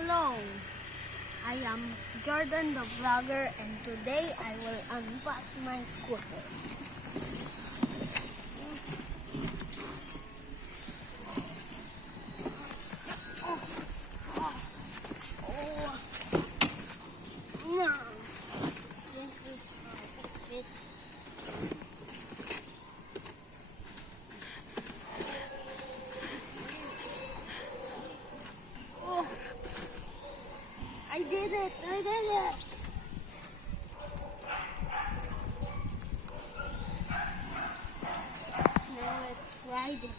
Hello, I am Jordan the vlogger, and today I will unbox my scooter. No, this is how it. Oh, I did it! I did it! Now let's ride it.